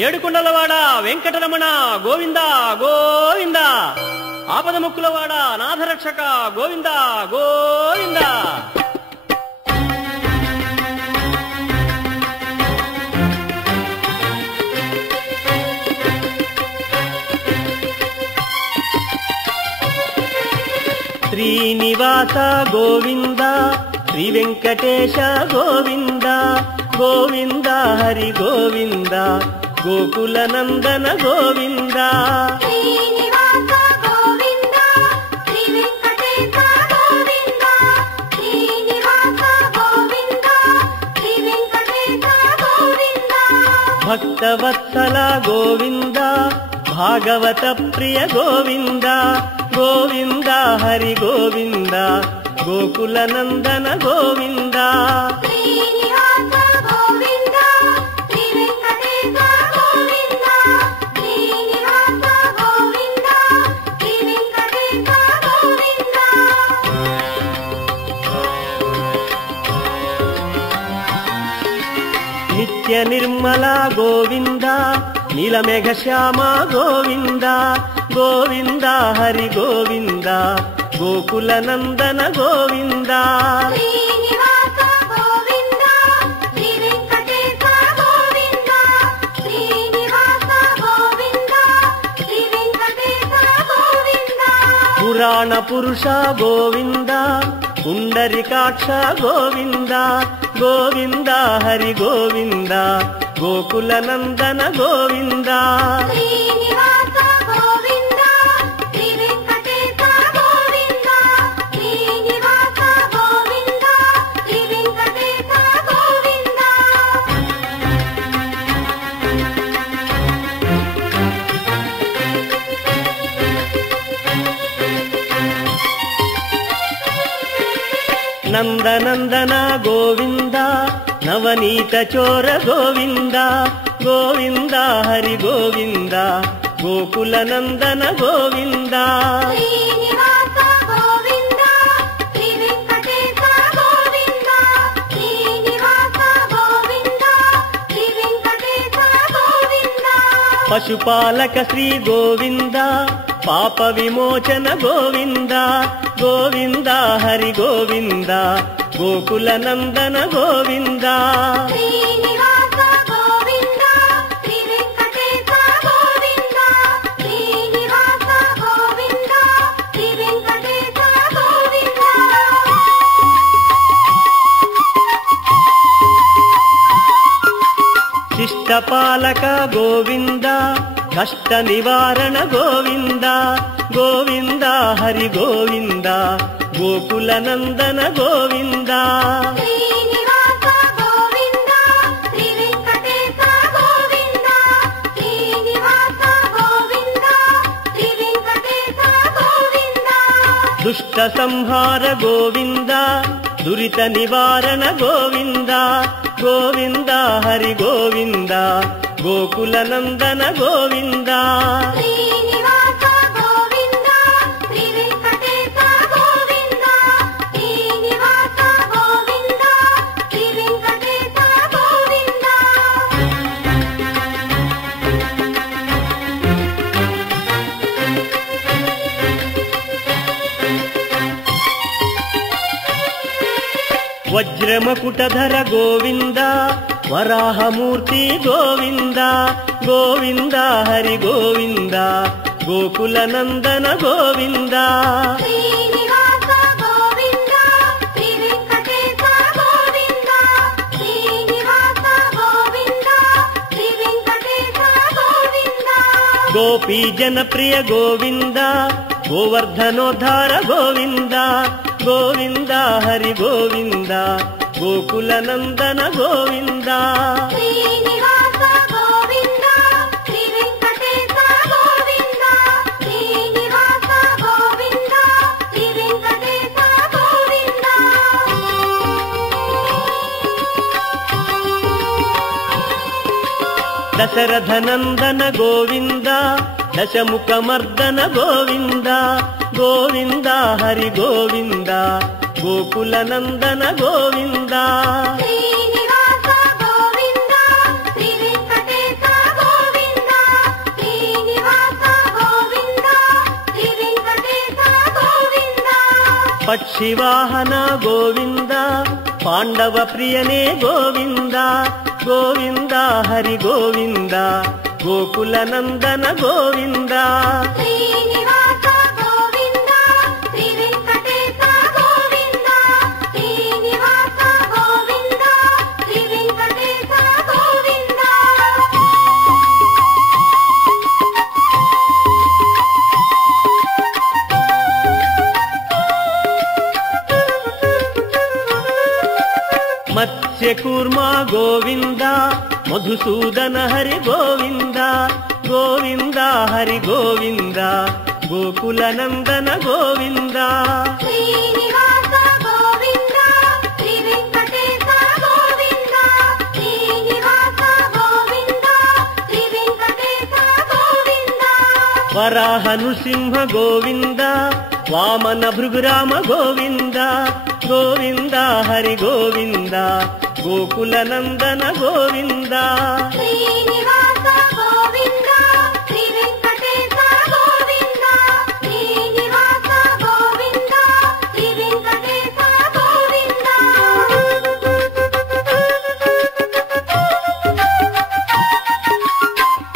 ఏడుకొండలవాడ వెంకటరమణ గోవింద గోవింద, ఆపద ముక్కులవాడ నాథరక్షక గోవింద గోవింద. శ్రీనివాస గోవింద, శ్రీ వెంకటేశ గోవింద గోవింద, హరి గోవింద, గోకుల నందన గోవింద. శ్రీనివాస గోవింద, శ్రీ వెంకటేశ గోవింద, శ్రీనివాస గోవింద, శ్రీ వెంకటేశ గోవింద. భక్తవత్సల గోవింద, భాగవత ప్రియ గోవింద గోవింద, హరి గోవింద, గోకుల నందన గోవింద. శ్రీనివాస గోవింద, శ్రీ వెంకటేశ గోవింద, శ్రీనివాస గోవింద, శ్రీ వెంకటేశ గోవింద. నిత్య నిర్మల గోవింద, నీలమేఘ శ్యామ గోవింద గోవింద, హరి గోవింద, గోకుల నందన గోవింద. శ్రీనివాస గోవింద, శ్రీ వెంకటేశ గోవింద, శ్రీనివాస గోవింద, శ్రీ వెంకటేశ గోవింద. పురాణ పురుష గోవింద, పుండరికాక్ష గోవింద గోవింద, హరి గోవింద, గోకుల నందన గోవింద. శ్రీనివాస గోవింద, శ్రీ వెంకటేశ గోవింద, శ్రీనివాస గోవింద, శ్రీ వెంకటేశ గోవింద. నందనందన గోవింద, నవనీత చోర గోవింద గోవింద, హరి గోవింద, గోకుల నందన గోవింద. శ్రీనివాస గోవింద, శ్రీ వెంకటేశ గోవింద, శ్రీనివాస గోవింద, శ్రీ వెంకటేశ గోవింద. పశుపాలక శ్రీ గోవింద, పాప విమోచన గోవింద గోవింద, హరి గోవింద, గోకుల నందన గోవింద. శ్రీనివాస గోవింద, శ్రీ వెంకటేశ గోవింద, శ్రీనివాస గోవింద, శ్రీ వెంకటేశ గోవింద. శిష్టపాలక గోవింద, కష్ట నివారణ గోవింద గోవింద, హరి గోవింద, గోకుల నందన గోవింద. శ్రీనివాస గోవింద, శ్రీ వెంకటేశ గోవింద, శ్రీనివాస గోవింద, శ్రీ వెంకటేశ గోవింద. దుష్ట సంహార గోవింద, దురిత నివారణ గోవింద గోవింద, హరి గోవింద, గోకుల నందన గోవింద. శ్రీనివాస గోవింద, శ్రీ వెంకటేశ గోవింద, శ్రీనివాస గోవింద, శ్రీ వెంకటేశ గోవింద. వజ్రమకుటధర గోవింద, వరాహమూర్తి గోవింద గోవింద, హరి గోవింద, గోకుల నందన గోవింద. శ్రీనివాస గోవింద, శ్రీ వెంకటేశ గోవింద, శ్రీనివాస గోవింద, శ్రీ వెంకటేశ గోవింద. గోపీ జనప్రియ గోవింద, గోవర్ధనోద్ధార గోవింద గోవింద, హరి గోవింద, గోకుల నందన గోవింద. శ్రీనివాస గోవింద, శ్రీ వెంకటేశ గోవింద, శ్రీనివాస గోవింద, శ్రీ వెంకటేశ గోవింద. దశరథ నందన గోవింద, దశముఖమర్దన గోవింద గోవింద, హరి గోవింద, గోకుల నందన గోవింద. శ్రీనివాస గోవింద, శ్రీ వెంకటేశ గోవింద. పక్షివాహన గోవింద పాండవ ప్రియనే గోవింద గోవింద హరి గోవింద గోకుల నందన గోవింద శ్రీనివాస గోవింద శ్రీ వెంకటేశ గోవింద శ్రీనివాస గోవింద శ్రీ వెంకటేశ గోవింద మత్స్యకూర్మ గోవింద మధుసూదన హరి గోవింద గోవింద హరి గోవింద గోకుల నందన గోవింద శ్రీనివాస గోవింద శ్రీ వెంకటేశ గోవింద శ్రీనివాస గోవింద శ్రీ వెంకటేశ గోవింద వరాహ నృసింహ గోవింద వామన భృగురామ గోవింద గోవింద హరి గోవింద గోకుల నందన గోవింద శ్రీనివాస గోవింద శ్రీ వెంకటేశ గోవింద శ్రీనివాస గోవింద శ్రీ వెంకటేశ గోవింద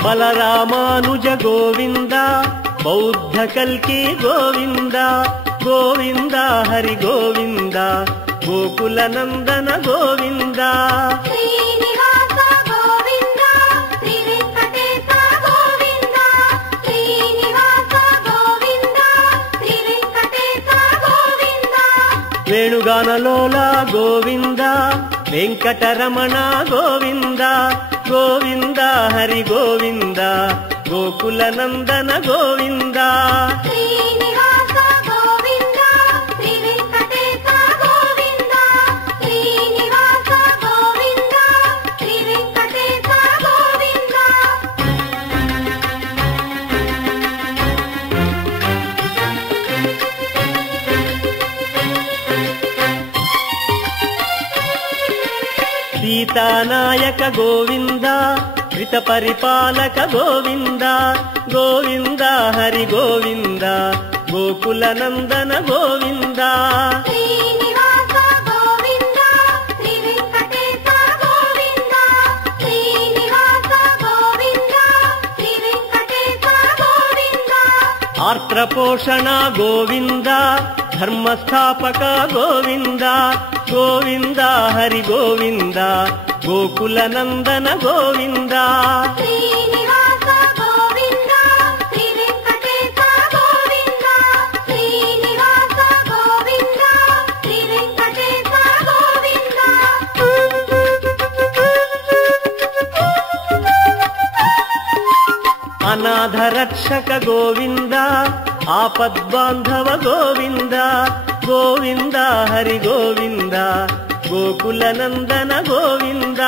బలరామానుజ గోవింద బౌద్ధ కల్కి గోవింద గోవింద హరి గోవింద గోకుల నందన గోవింద శ్రీనివాస గోవింద శ్రీ వెంకటేశ గోవింద శ్రీనివాస గోవింద శ్రీ వెంకటేశ గోవింద వేణుగానలోల గోవింద వెంకటరమణ గోవింద గోవింద హరి గోవింద గోకుల నందన గోవింద శ్రీనివాస గోవింద శ్రీ వెంకటేశ గోవింద శ్రీనివాస గోవింద శ్రీ వెంకటేశ గోవింద సీతానాయక గోవింద శ్రిత పరిపాలక గోవింద గోవింద హరి గోవింద గోకుల నందన గోవింద శ్రీనివాస గోవింద శ్రీ వెంకటేశ గోవింద శ్రీనివాస గోవింద శ్రీ వెంకటేశ గోవింద ఆర్త్రపోషణ గోవింద ధర్మస్థాపక గోవింద గోవింద హరి గోవింద గోకుల నందన గోవింద శ్రీనివాస గోవింద శ్రీ వెంకటేశ గోవింద శ్రీనివాస గోవింద శ్రీ వెంకటేశ గోవింద అనాథ రక్షక గోవింద ఆపద్బాంధవ గోవింద గోవింద హరి గోవింద గోకుల నందన గోవింద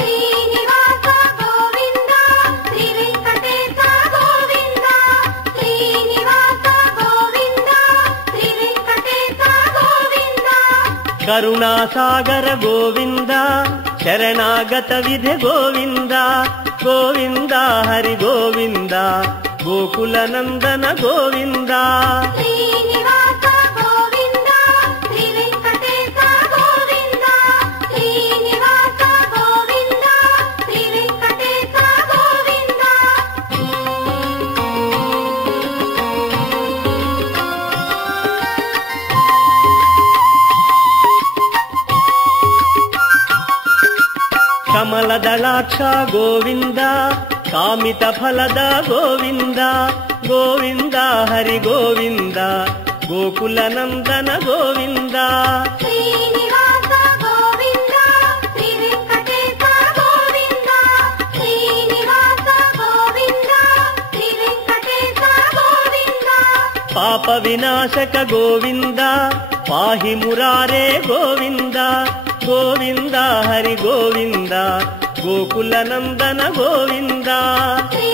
శ్రీనివాస గోవింద శ్రీ వెంకటేశ గోవింద శ్రీనివాస గోవింద శ్రీ వెంకటేశ గోవింద కరుణాసాగర గోవింద శరణాగత విధి గోవింద గోవింద హరి గోవింద గోకుల నందన గోవింద శ్రీనివాస గోవింద శ్రీ వెంకటేశ గోవింద శ్రీనివాస గోవింద శ్రీ వెంకటేశ గోవింద కమలదళాక్ష గోవింద కామిత ఫలద గోవింద గోవింద హరి గోవింద గోకుల నందన గోవింద శ్రీనివాస గోవింద శ్రీ వెంకటేశ గోవింద శ్రీనివాస గోవింద శ్రీ వెంకటేశ గోవింద పాప వినాశక గోవింద పాహి మురారే గోవింద గోవింద హరి గోవింద గోకుల నందన గోవింద శ్రీ